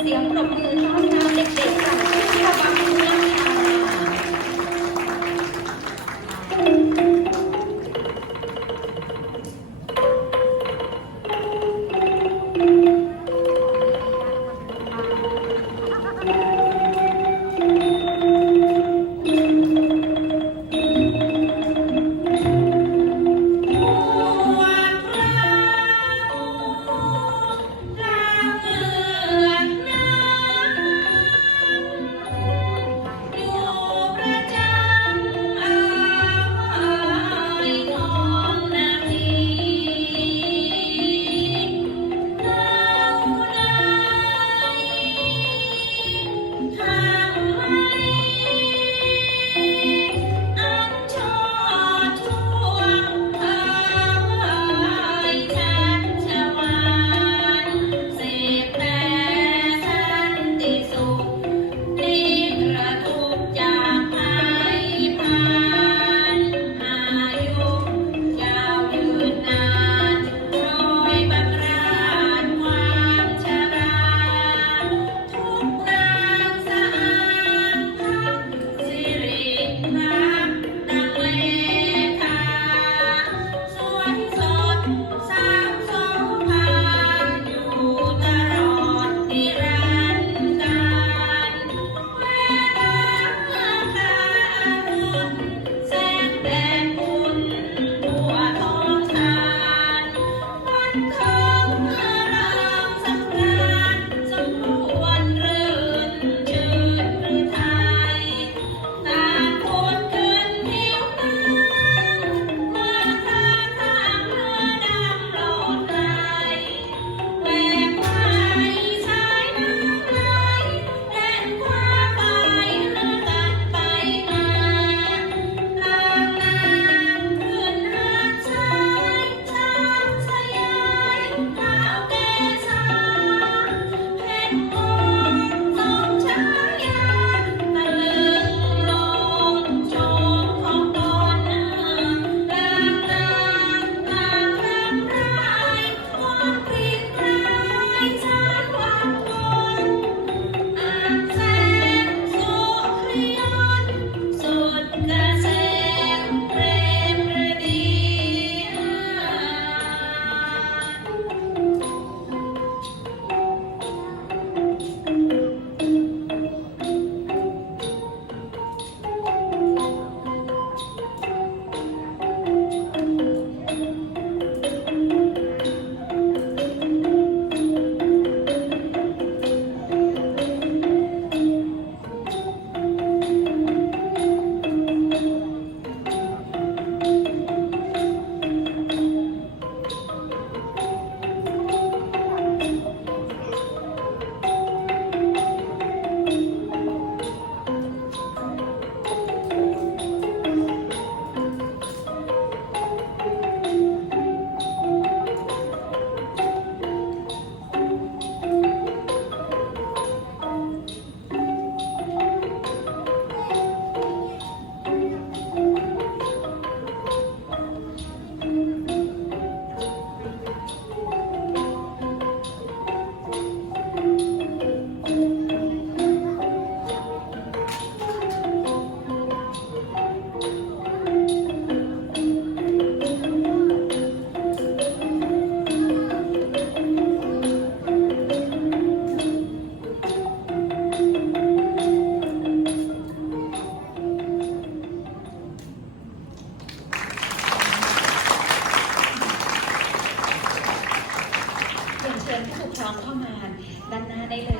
เสียงปรบมือต้อน ข้างาด้านหน้าได้เลย